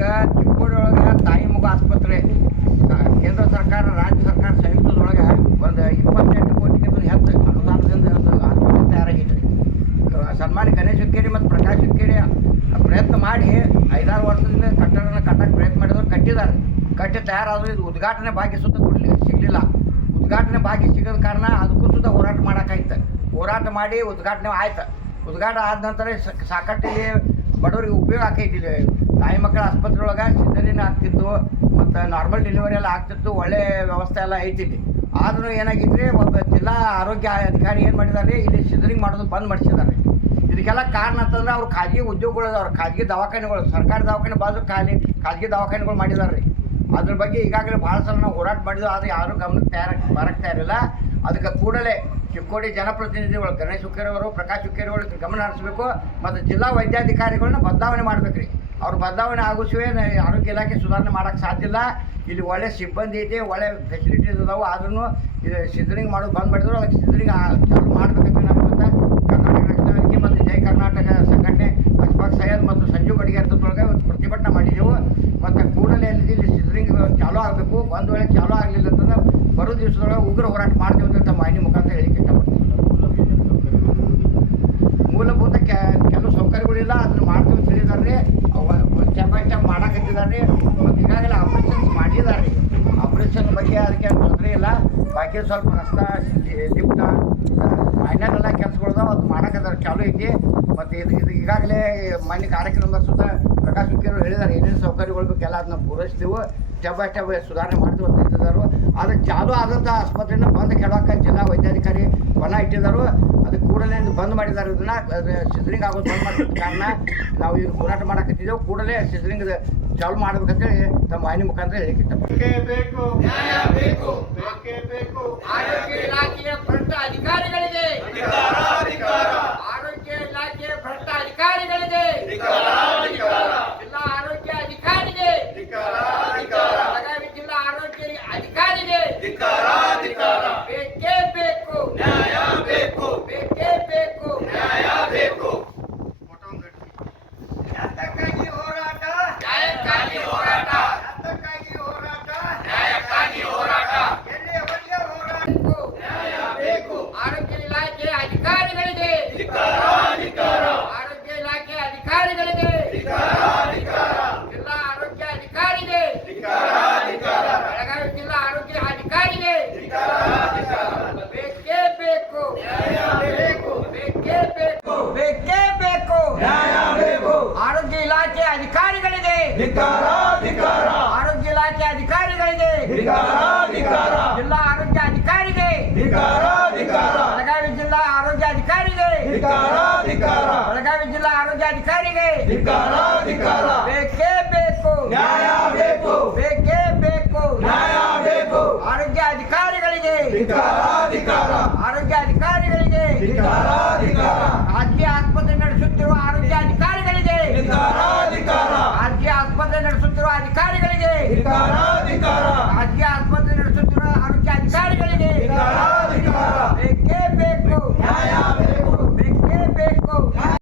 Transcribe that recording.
ಈಗ ಚಿಕ್ಕೋಡಿ ಒಳಗೆ ತಾಯಿ ಮಗು ಆಸ್ಪತ್ರೆ ಕೇಂದ್ರ ಸರ್ಕಾರ ರಾಜ್ಯ ಸರ್ಕಾರ ಸಂಯುಕ್ತದೊಳಗೆ ಒಂದು 28 ಕೋಟಿಗಿಂತ ಹೆಚ್ಚು ಅನುದಾನದಿಂದ ಒಂದು ಆಸ್ಪತ್ರೆ ತಯಾರಾಗಿದೆ. ಸನ್ಮಾನ್ಯ ಗಣೇಶ್ ಹುಕ್ಕೇರಿ ಮತ್ತು ಪ್ರಕಾಶ್ ಹುಕ್ಕೇರಿ ಪ್ರಯತ್ನ ಮಾಡಿ 5-6 ವರ್ಷದಿಂದ ಕಟ್ಟಡನ ಕಟ್ಟಕ್ಕೆ ಪ್ರಯತ್ನ ಮಾಡಿದ್ರು, ಕಟ್ಟಿ ತಯಾರಾದರೂ ಇದು ಉದ್ಘಾಟನೆ ಭಾಗ್ಯ ಸುತ್ತ ಸಿಗಲಿಲ್ಲ. ಉದ್ಘಾಟನೆ ಭಾಗ್ಯ ಸಿಗೋದ ಕಾರಣ ಅದಕ್ಕೂ ಸುತ್ತ ಹೋರಾಟ ಮಾಡೋಕ್ಕಾಯ್ತು. ಹೋರಾಟ ಮಾಡಿ ಉದ್ಘಾಟನೆ ಆಯ್ತು. ಉದ್ಘಾಟನೆ ಆದ ನಂತರ ಸಾಕಷ್ಟು ಇಲ್ಲಿ ಬಡವರಿಗೆ ಉಪಯೋಗ ಆಕೈತಿದೆ. ತಾಯಿ ಮಕ್ಕಳ ಆಸ್ಪತ್ರೆ ಒಳಗೆ ಸಿಸೇರಿಯನ್ ಆಗ್ತಿತ್ತು ಮತ್ತು ನಾರ್ಮಲ್ ಡೆಲಿವರಿ ಎಲ್ಲ ಆಗ್ತಿತ್ತು. ಒಳ್ಳೆ ವ್ಯವಸ್ಥೆ ಎಲ್ಲ ಐತಿಲ್ಲಿ. ಆದರೂ ಏನಾಗಿದ್ದರೆ ಒಬ್ಬ ಜಿಲ್ಲಾ ಆರೋಗ್ಯ ಅಧಿಕಾರಿ ಏನು ಮಾಡಿದ್ದಾರೆ, ಇಲ್ಲಿ ಸಿಸೇರಿಯನ್ ಮಾಡೋದು ಬಂದ್ ಮಾಡಿಸಿದ್ದಾರೆ. ಇದಕ್ಕೆಲ್ಲ ಕಾರಣ ಅಂತಂದ್ರೆ ಅವ್ರು ಖಾಸಗಿ ಉದ್ಯೋಗಗಳು, ಅವ್ರ ಖಾಸಗಿ ದವಾಖಾನೆಗಳು, ಸರ್ಕಾರಿ ದವಾಖಾನೆ ಬಾಜು ಖಾಸಗಿ ದವಾಖಾನೆಗಳು ಮಾಡಿದ್ದಾರೆ ರೀ. ಅದ್ರ ಬಗ್ಗೆ ಈಗಾಗಲೇ ಭಾಳ ಸಲ ನಾವು ಹೋರಾಟ ಮಾಡಿದ್ವಿ, ಆದರೆ ಯಾರೂ ಗಮನಕ್ಕೆ ಬರಕ್ಕೆ ತಯಾರಿಲ್ಲ. ಅದಕ್ಕೆ ಕೂಡಲೇ ಚಿಕ್ಕೋಡಿ ಜನಪ್ರತಿನಿಧಿಗಳು ಗಣೇಶ್ ಹುಕ್ಕೇರಿ ಅವರು, ಪ್ರಕಾಶ್ ಹುಕ್ಕೇರಿ ಅವರು ಗಮನ ಹರಿಸಬೇಕು ಮತ್ತು ಜಿಲ್ಲಾ ವೈದ್ಯಾಧಿಕಾರಿಗಳನ್ನ ಬದಲಾವಣೆ ಮಾಡಬೇಕು ರೀ. ಅವ್ರು ಬದಲಾವಣೆ ಆಗೋಸುವೆ ಆರೋಗ್ಯ ಇಲಾಖೆ ಸುಧಾರಣೆ ಮಾಡೋಕ್ಕೆ ಸಾಧ್ಯ ಇಲ್ಲ. ಇಲ್ಲಿ ಒಳ್ಳೆ ಸಿಬ್ಬಂದಿ ಐತಿ, ಒಳ್ಳೆ ಫೆಸಿಲಿಟೀಸ್ ಅದಾವೆ. ಆದ್ರೂ ಇದು ಸಿಸೇರಿಯನ್ ಮಾಡೋದು ಬಂದ್ ಮಾಡಿದ್ರು. ಅದಕ್ಕೆ ಸಿಸೇರಿಯನ್ ಚಾಲು ಮಾಡಬೇಕಂತ ನಾವು ಇವತ್ತು ಕರ್ನಾಟಕ ರಕ್ಷಣಾ ವೇದಿಕೆ ಮತ್ತು ಜೈ ಕರ್ನಾಟಕ ಸಂಘಟನೆ ಅಶ್ಫಾಕ್ ಸೈಯದ್ ಮತ್ತು ಸಂಜು ಬಡಿಗೆ ನೇತೃತ್ವದೊಳಗೆ ಪ್ರತಿಭಟನೆ ಮಾಡಿದೆವು. ಮತ್ತು ಕೂಡಲೇ ಇಲ್ಲಿ ಸಿಸೇರಿಯನ್ ಚಾಲೂ ಆಗಬೇಕು. ಒಂದು ವೇಳೆ ಚಾಲೂ ಆಗಲಿಲ್ಲ ಅಂತಂದ್ರೆ ಬರೋ ದಿವಸದೊಳಗೆ ಉಗ್ರ ಹೋರಾಟ ಮಾಡ್ತೀವಿ ಅಂತ ಮಾಹಿತಿ ಮುಖಾಂತರ ಹೇಳಿಕೆ ಇಷ್ಟಪಡ್ತೀವಿ. ಮೂಲಭೂತ ಕೆಲವು ಸೌಕರ್ಯಗಳಿಲ್ಲ, ಅದನ್ನು ಮಾಡ್ತೀವಿ ತಿಳಿದಾರೆ. ಸ್ಟೆಪ್ ಬೈ ಸ್ಟೆಪ್ ಮಾಡಕತ್ತಿದ್ದಾರೆ. ಮತ್ತು ಈಗಾಗಲೇ ಆಪ್ರೇಷನ್ಸ್ ಮಾಡಿದ್ದಾರೆ. ಆಪ್ರೇಷನ್ ಬಗ್ಗೆ ಅದಕ್ಕೆ ತೊಂದರೆ ಇಲ್ಲ. ಬಾಕಿ ಸ್ವಲ್ಪ ರಸ್ತೆ, ಲಿಫ್ಟ, ಮೈನಾಗೆಲ್ಲ ಕೆಲಸಗಳದಾವ, ಅದು ಮಾಡೋಕ್ಕಾದ್ರೆ ಚಾಲೂ ಐತಿ. ಮತ್ತು ಇದು ಈಗಾಗಲೇ ಮನೆ ಕಾರ್ಯಕ್ರಮದ ಸುತ್ತ ಪ್ರಕಾಶ್ ಹುಕ್ಕೇರಿ ಹೇಳಿದ್ದಾರೆ, ಏನೇನು ಸೌಕರ್ಯಗಳು ಬೇಕೆಲ್ಲ ಅದನ್ನ ಪೂರೈಸ್ತೀವಿ, ಸ್ಟೆಪ್ ಬೈ ಸ್ಟೆಪ್ ಸುಧಾರಣೆ ಮಾಡ್ತೀವಿ ಅಂತ ಇಟ್ಟಿದ್ದಾರೆ. ಆದರೆ ಚಾಲೂ ಆದಂಥ ಆಸ್ಪತ್ರೆನ ಬಂದು ಕೆಳಕ್ಕೆ ಜಿಲ್ಲಾ ವೈದ್ಯಾಧಿಕಾರಿ ಬಲ ಇಟ್ಟಿದ್ದಾರೆ. ಅದಕ್ಕೆ ಕೂಡಲೇ ಬಂದ್ ಮಾಡಿದ್ದಾರೆ. ಇದನ್ನ ಸಿಸೇರಿಯನ್ ಆಗೋದು ಬಂದ್ ಮಾಡಿದ ಕಾರಣ ನಾವು ಈಗ ಹೋರಾಟ ಮಾಡಕತ್ತಿದ್ದೇವೆ. ಕೂಡಲೇ ಸಿಸೇರಿಯನ್ ಚಾಲು ಮಾಡ್ಬೇಕಂತೇಳಿ ನಮ್ಮ ವಾಹಿನಿ ಮುಖಾಂತರ ಹೇಳಿಕೆ ಇಷ್ಟಪಡ್ತೀವಿ. ಆರೋಗ್ಯ ಇಲಾಖೆಯ ಭ್ರಷ್ಟ ಅಧಿಕಾರಿಗಳಿಗೆ, ಆರೋಗ್ಯ ಇಲಾಖೆಯ ಭ್ರಷ್ಟ ಅಧಿಕಾರಿಗಳಿಗೆ, ಜಿಲ್ಲಾ ಆರೋಗ್ಯ ಅಧಿಕಾರಿಗೆ, ಬೆಳಗಾವಿ ಜಿಲ್ಲಾ ಆರೋಗ್ಯ ಅಧಿಕಾರಿಗೆ ಬೇಕೇ ಬೇಕು, ನ್ಯಾಯ ಬೇಕು, ಬೇಕೇ ಬೇಕು, ನ್ಯಾಯ ಬೇಕು. ಯಾತಕ್ಕಾಗಿ ಹೋರಾಟ? ನ್ಯಾಯಕ್ಕಾಗಿ ಹೋರಾಟ. ಯಾತಕ್ಕಾಗಿ ಹೋರಾಟ? ನ್ಯಾಯಕ್ಕಾಗಿ ಹೋರಾಟ. ಎಲ್ಲಿ ಒಳ್ಳೆ ಹೋರಾಟ? ನ್ಯಾಯ ಬೇಕು. ಆರೋಗ್ಯ ಇಲಾಖೆ ಅಧಿಕಾರಿಗಳಿಗೆ ಆರೋಗ್ಯ ಇಲಾಖೆ ಅಧಿಕಾರಿಗಳಿಗೆ, ಜಿಲ್ಲಾ ಆರೋಗ್ಯ ಅಧಿಕಾರಿಗೆ, ಬೆಳಗಾವಿ ಜಿಲ್ಲಾ ಆರೋಗ್ಯ ಅಧಿಕಾರಿಗೆ ಬೇಕೇ ಬೇಕು, ಬೇಕೇ ಬೇಕು, ಬೇಕೇ ಬೇಕು, ಆರೋಗ್ಯ ಇಲಾಖೆ ಅಧಿಕಾರಿಗಳಿಗೆ, ಆರೋಗ್ಯ ಇಲಾಖೆ ಅಧಿಕಾರಿಗಳಿಗೆ, ಜಿಲ್ಲಾ ಆರೋಗ್ಯ ಅಧಿಕಾರಿಗೆ, ಬೆಳಗಾವಿ ಜಿಲ್ಲಾ ಆರೋಗ್ಯ ಅಧಿಕಾರಿಗೆ, ಬೆಳಗಾವಿ ಜಿಲ್ಲಾ ಆರೋಗ್ಯ ಅಧಿಕಾರಿಗೆ ಬೇಕೇ ಬೇಕು, ನ್ಯಾಯ ಬೇಕು, ಬೇಕೇ ಬೇಕು, ನ್ಯಾಯ ಬೇಕು. ಆರೋಗ್ಯ ಅಧಿಕಾರಿಗಳಿಗೆ, ಆರೋಗ್ಯ ಅಧಿಕಾರಿಗಳಿಗೆ, ಖಾಸಗಿ ಆಸ್ಪತ್ರೆ ನಡೆಸುತ್ತಿರುವ ಆರೋಗ್ಯ ಅಧಿಕಾರಿಗಳಿಗೆ, ಖಾಸಗಿ ಆಸ್ಪತ್ರೆ ನಡೆಸುತ್ತಿರುವ ಅಧಿಕಾರಿಗಳಿಗೆ, ಖಾಸಗಿ ಆಸ್ಪತ್ರೆ ನಡೆಸುತ್ತಿರುವ ಆರೋಗ್ಯ ಅಧಿಕಾರಿಗಳಿಗೆ